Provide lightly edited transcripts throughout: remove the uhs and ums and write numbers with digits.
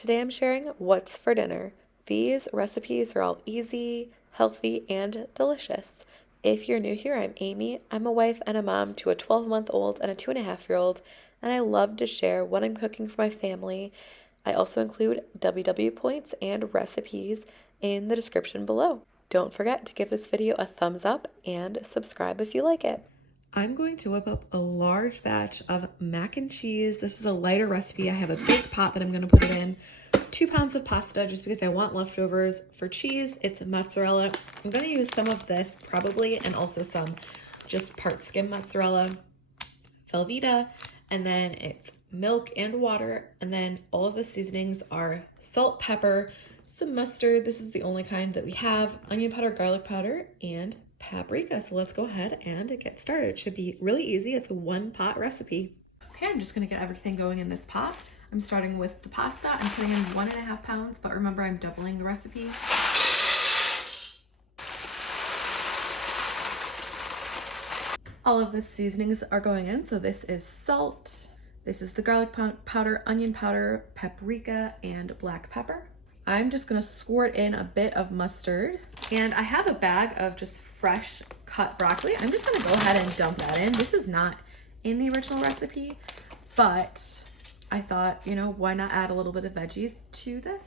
Today I'm sharing what's for dinner. These recipes are all easy, healthy, and delicious. If you're new here, I'm Amy. I'm a wife and a mom to a 12-month-old and a 2.5-year-old, and I love to share what I'm cooking for my family. I also include WW points and recipes in the description below. Don't forget to give this video a thumbs up and subscribe if you like it. I'm going to whip up a large batch of mac and cheese. This is a lighter recipe. I have a big pot that I'm going to put it in. 2 pounds of pasta just because I want leftovers. For cheese, it's mozzarella. I'm going to use some of this probably, and also some just part skim mozzarella, Velveeta, and then it's milk and water, and then all of the seasonings are salt, pepper, some mustard. This is the only kind that we have, onion powder, garlic powder, and paprika. So let's go ahead and get started. It should be really easy. It's a 1-pot recipe. Okay, I'm just gonna get everything going in this pot. I'm starting with the pasta. I'm putting in 1.5 pounds, but remember I'm doubling the recipe. All of the seasonings are going in. So this is salt, this is the garlic powder, onion powder, paprika, and black pepper. I'm just gonna squirt in a bit of mustard, and I have a bag of just fresh cut broccoli. I'm just gonna go ahead and dump that in. This is not in the original recipe, but I thought, you know, why not add a little bit of veggies to this?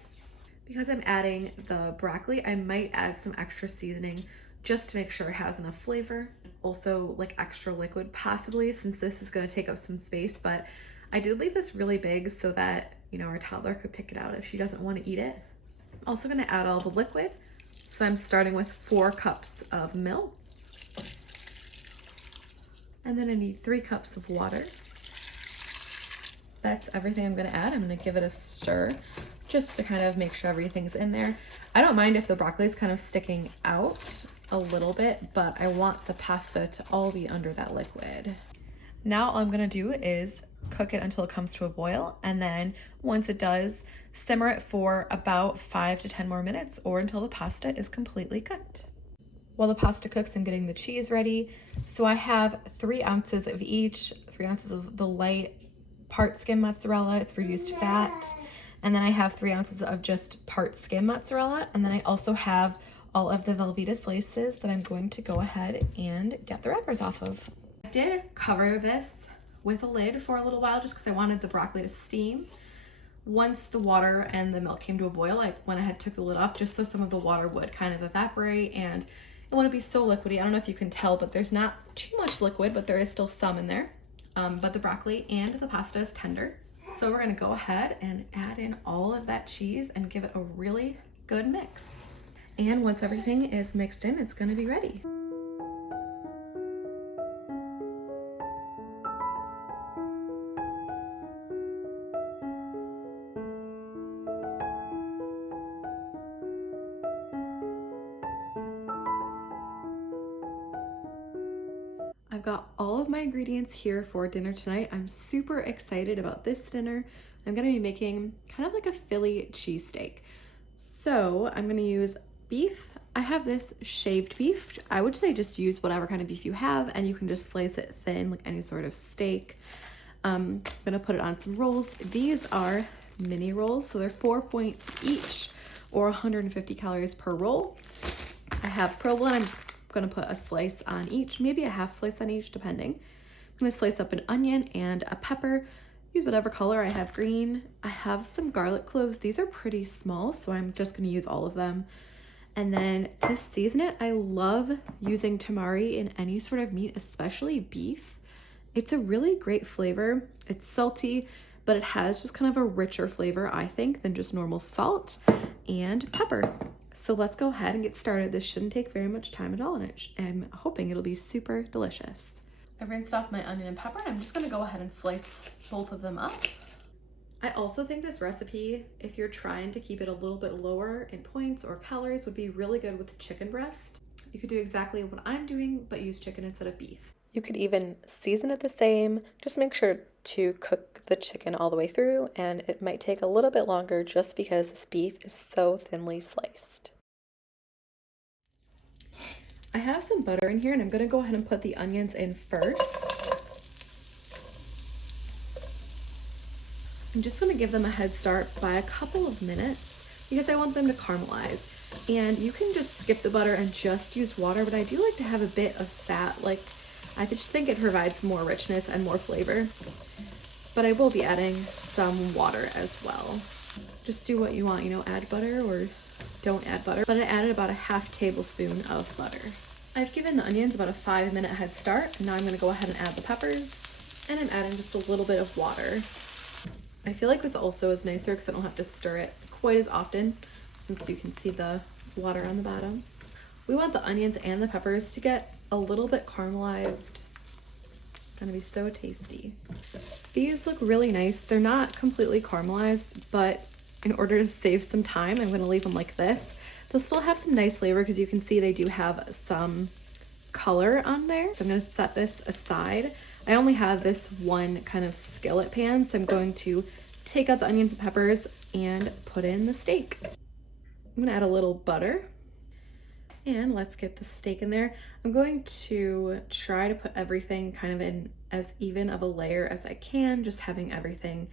Because I'm adding the broccoli, I might add some extra seasoning just to make sure it has enough flavor. Also like extra liquid possibly, since this is gonna take up some space, but I did leave this really big so that, you know, our toddler could pick it out if she doesn't want to eat it. I'm also going to add all the liquid. So I'm starting with 4 cups of milk. And then I need 3 cups of water. That's everything I'm going to add. I'm going to give it a stir just to kind of make sure everything's in there. I don't mind if the broccoli is kind of sticking out a little bit, but I want the pasta to all be under that liquid. Now all I'm going to do is cook it until it comes to a boil, and then once it does, simmer it for about 5 to 10 more minutes, or until the pasta is completely cooked. While the pasta cooks, I'm getting the cheese ready. So I have 3 ounces of each, 3 ounces of the light part skim mozzarella, it's reduced fat, and then I have 3 ounces of just part skim mozzarella, and then I also have all of the Velveeta slices that I'm going to go ahead and get the wrappers off of. I did cover this with a lid for a little while just because I wanted the broccoli to steam. Once the water and the milk came to a boil, I went ahead and took the lid off just so some of the water would kind of evaporate and it wouldn't be so liquidy. I don't know if you can tell, but there's not too much liquid, but there is still some in there. But the broccoli and the pasta is tender. So we're gonna go ahead and add in all of that cheese and give it a really good mix. And once everything is mixed in, it's gonna be ready. I've got all of my ingredients here for dinner tonight. I'm super excited about this dinner. I'm gonna be making kind of like a Philly cheesesteak. So I'm gonna use beef. I have this shaved beef. I would say just use whatever kind of beef you have, and you can just slice it thin like any sort of steak. I'm gonna put it on some rolls. These are mini rolls, so they're 4 points each, or 150 calories per roll. I have provolone. I'm just gonna put a slice on each, maybe a half slice on each, depending. I'm gonna slice up an onion and a pepper. Use whatever color. I have green. I have some garlic cloves. These are pretty small, so I'm just gonna use all of them. And then to season it, I love using tamari in any sort of meat, especially beef. It's a really great flavor. It's salty, but it has just kind of a richer flavor, I think, than just normal salt and pepper. So let's go ahead and get started. This shouldn't take very much time at all, and I'm hoping it'll be super delicious. I rinsed off my onion and pepper, and I'm just gonna go ahead and slice both of them up. I also think this recipe, if you're trying to keep it a little bit lower in points or calories, would be really good with chicken breast. You could do exactly what I'm doing, but use chicken instead of beef. You could even season it the same. Just make sure to cook the chicken all the way through, and it might take a little bit longer just because this beef is so thinly sliced. I have some butter in here, and I'm gonna go ahead and put the onions in first. I'm just gonna give them a head start by a couple of minutes because I want them to caramelize. And you can just skip the butter and just use water, but I do like to have a bit of fat. Like, I just think it provides more richness and more flavor. But I will be adding some water as well. Just do what you want, you know, add butter or don't add butter. But I added about a half tablespoon of butter. I've given the onions about a 5-minute head start, and now I'm gonna go ahead and add the peppers, and I'm adding just a little bit of water. I feel like this also is nicer because I don't have to stir it quite as often, since you can see the water on the bottom. We want the onions and the peppers to get a little bit caramelized. Gonna be so tasty. These look really nice. They're not completely caramelized, but in order to save some time, I'm gonna leave them like this. They'll still have some nice flavor because you can see they do have some color on there. So I'm gonna set this aside. I only have this one kind of skillet pan, so I'm going to take out the onions and peppers and put in the steak. I'm gonna add a little butter, and let's get the steak in there. I'm going to try to put everything kind of in as even of a layer as I can, just having everything.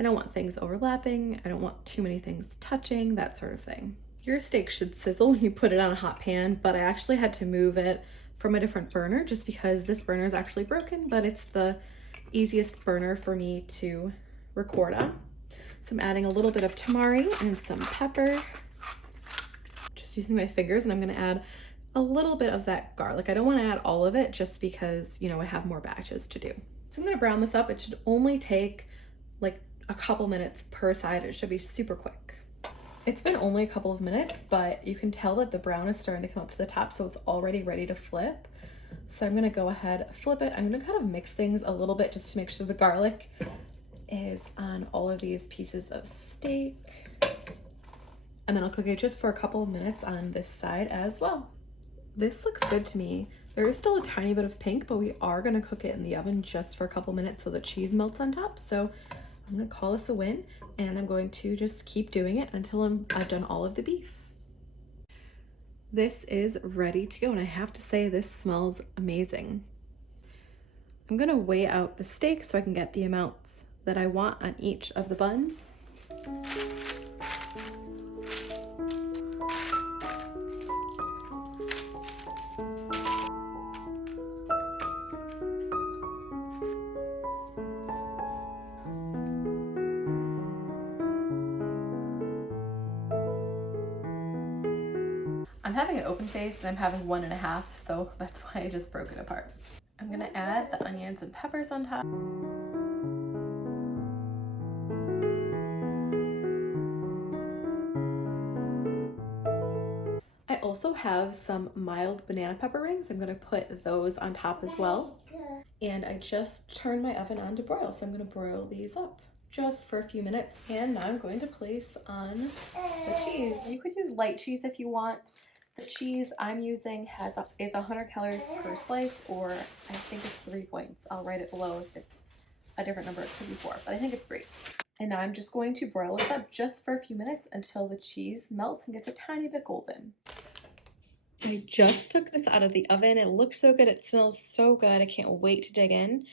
I don't want things overlapping. I don't want too many things touching, that sort of thing. Your steak should sizzle when you put it on a hot pan, but I actually had to move it from a different burner just because this burner is actually broken, but it's the easiest burner for me to record on. So I'm adding a little bit of tamari and some pepper, just using my fingers, and I'm gonna add a little bit of that garlic. I don't wanna add all of it just because, you know, I have more batches to do. So I'm gonna brown this up. It should only take like a couple minutes per side. It should be super quick. It's been only a couple of minutes, but you can tell that the brown is starting to come up to the top, so it's already ready to flip. So I'm gonna go ahead, flip it. I'm gonna kind of mix things a little bit just to make sure the garlic is on all of these pieces of steak. And then I'll cook it just for a couple of minutes on this side as well. This looks good to me. There is still a tiny bit of pink, but we are gonna cook it in the oven just for a couple minutes so the cheese melts on top. So I'm gonna call this a win, and I'm going to just keep doing it until I've done all of the beef. This is ready to go, and I have to say this smells amazing. I'm gonna weigh out the steak so I can get the amounts that I want on each of the buns. I'm having an open face and I'm having 1.5, so that's why I just broke it apart. I'm gonna add the onions and peppers on top. I also have some mild banana pepper rings. I'm gonna put those on top as well. And I just turned my oven on to broil, so I'm gonna broil these up just for a few minutes. And now I'm going to place on the cheese. You could use light cheese if you want. The cheese I'm using is 100 calories per slice, or I think it's 3 points. I'll write it below if it's a different number. It could be 4, but I think it's 3. And now I'm just going to broil this up just for a few minutes until the cheese melts and gets a tiny bit golden. I just took this out of the oven. It looks so good. It smells so good. I can't wait to dig in.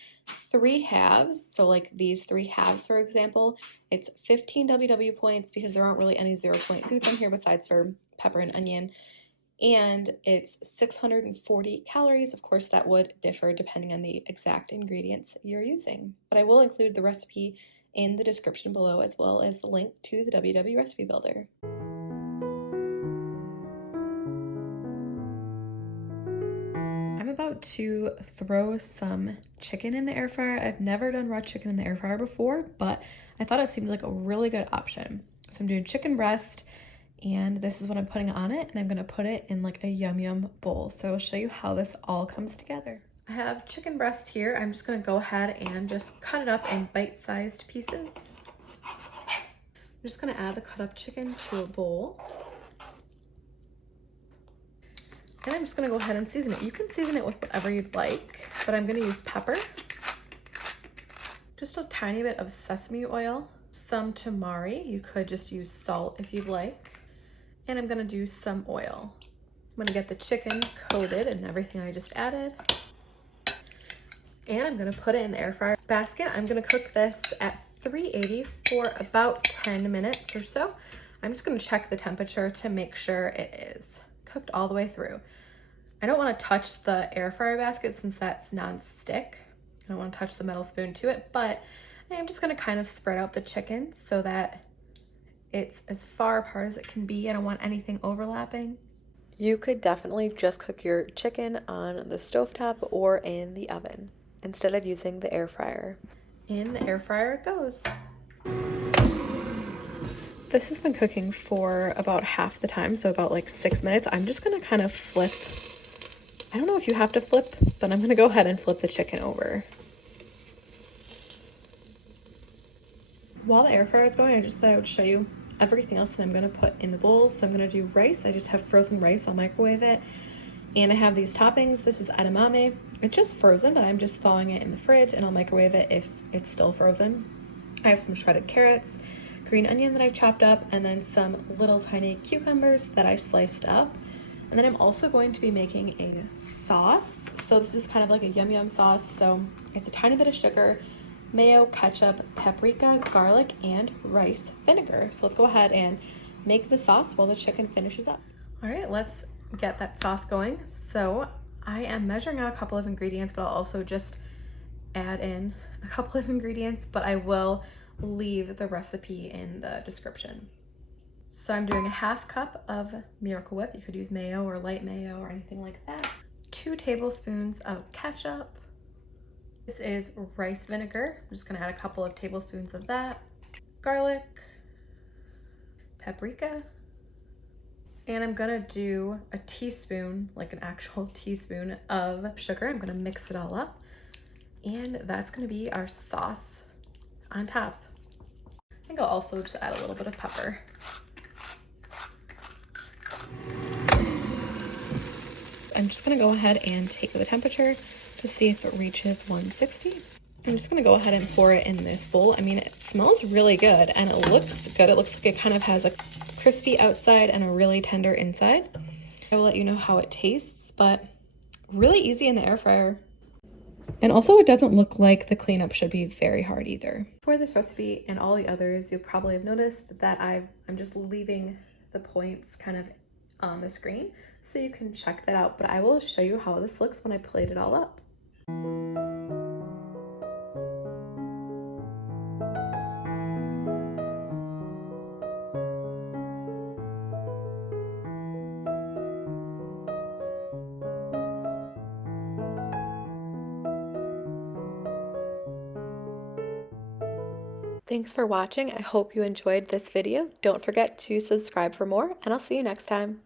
3 halves, so like these 3 halves, for example, it's 15 WW points because there aren't really any 0-point foods on here besides for pepper and onion. And it's 640 calories. Of course, that would differ depending on the exact ingredients you're using. But I will include the recipe in the description below, as well as the link to the WW Recipe Builder. I'm about to throw some chicken in the air fryer. I've never done raw chicken in the air fryer before, but I thought it seemed like a really good option. So I'm doing chicken breast, and this is what I'm putting on it, and I'm gonna put it in like a yum yum bowl. So I'll show you how this all comes together. I have chicken breast here. I'm just gonna go ahead and just cut it up in bite-sized pieces. I'm just gonna add the cut up chicken to a bowl. And I'm just gonna go ahead and season it. You can season it with whatever you'd like, but I'm gonna use pepper, just a tiny bit of sesame oil, some tamari. You could just use salt if you'd like. And I'm gonna do some oil. I'm gonna get the chicken coated and everything I just added. And I'm gonna put it in the air fryer basket. I'm gonna cook this at 380 for about 10 minutes or so. I'm just gonna check the temperature to make sure it is cooked all the way through. I don't wanna touch the air fryer basket since that's non-stick. I don't wanna touch the metal spoon to it, but I am just gonna kind of spread out the chicken so that it's as far apart as it can be. I don't want anything overlapping. You could definitely just cook your chicken on the stovetop or in the oven instead of using the air fryer. In the air fryer it goes. This has been cooking for about half the time, so about like 6 minutes. I'm just gonna kind of flip. I don't know if you have to flip, but I'm gonna go ahead and flip the chicken over. While the air fryer is going, I just thought I would show you everything else that I'm gonna put in the bowls. So I'm gonna do rice. I just have frozen rice. I'll microwave it. And I have these toppings. This is edamame. It's just frozen, but I'm just thawing it in the fridge and I'll microwave it if it's still frozen. I have some shredded carrots, green onion that I chopped up, and then some little tiny cucumbers that I sliced up. And then I'm also going to be making a sauce. So this is kind of like a yum yum sauce. So it's a tiny bit of sugar, mayo, ketchup, paprika, garlic, and rice vinegar. So let's go ahead and make the sauce while the chicken finishes up. All right, let's get that sauce going. So I am measuring out a couple of ingredients, but I'll also just add in a couple of ingredients, but I will leave the recipe in the description. So I'm doing a half cup of Miracle Whip. You could use mayo or light mayo or anything like that. 2 tablespoons of ketchup. This is rice vinegar. I'm just gonna add a couple of tablespoons of that. Garlic, paprika, and I'm gonna do a teaspoon, like an actual teaspoon of sugar. I'm gonna mix it all up. And that's gonna be our sauce on top. I think I'll also just add a little bit of pepper. I'm just gonna go ahead and take the temperature to see if it reaches 160. I'm just gonna go ahead and pour it in this bowl. I mean, it smells really good and it looks good. It looks like it kind of has a crispy outside and a really tender inside. I will let you know how it tastes, but really easy in the air fryer. And also it doesn't look like the cleanup should be very hard either. For this recipe and all the others, you'll probably have noticed that I'm just leaving the points kind of on the screen so you can check that out, but I will show you how this looks when I plate it all up. Thanks for watching. I hope you enjoyed this video. Don't forget to subscribe for more, and I'll see you next time.